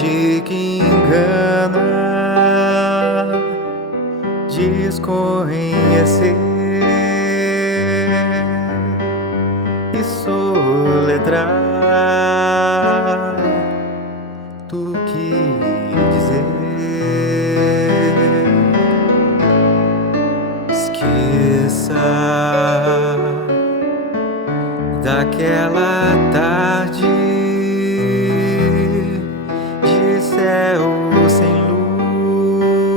finge que engana, diz conhecer e soletrar tu que dizer. Esqueça daquela tarde de céu sem luz,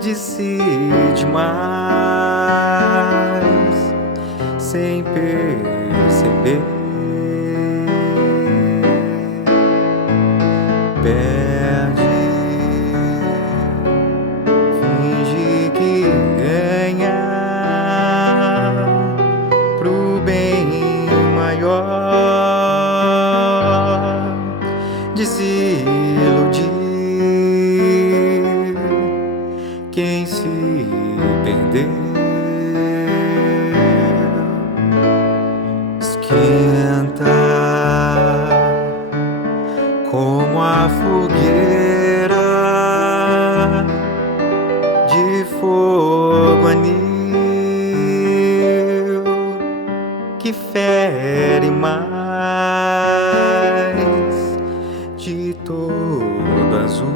disse demais sem perceber. Perde, finge que ganha pro bem maior, desiludir quem se perder. Esquenta como a fogueira de fogo anil que fere mais de todo azul.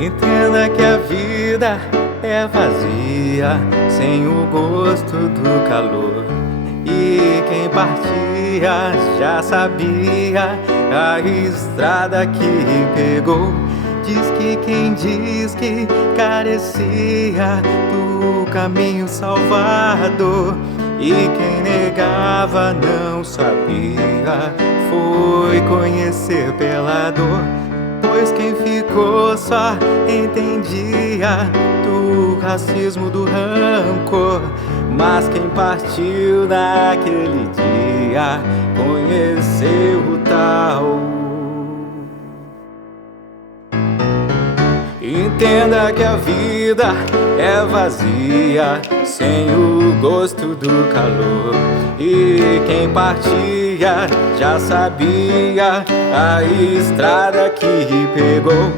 Entenda que a vida é vazia, sem o gosto do calor. E quem partia já sabia a estrada que pegou. Diz que quem diz que carecia do caminho salvador, e quem negava não sabia, foi conhecer pela dor. Pois quem ficou só entendia do racismo, do rancor. Mas quem partiu naquele dia conheceu o tal. Entenda que a vida é vazia, sem o gosto do calor. E quem partia já sabia a estrada que pegou.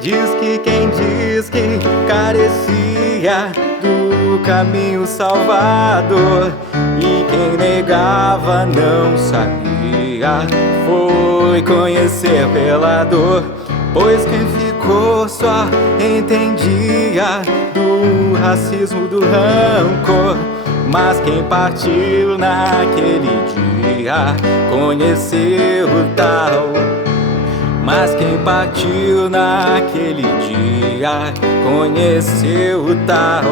Diz que quem diz que carecia do caminho salvador, e quem negava não sabia, foi conhecer pela dor. Pois quem ficou só entendia do racismo, do rancor. Mas quem partiu naquele dia conheceu o tal. Mas quem partiu naquele dia conheceu o tal.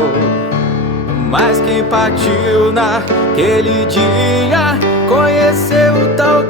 Mas quem partiu naquele dia conheceu o tal.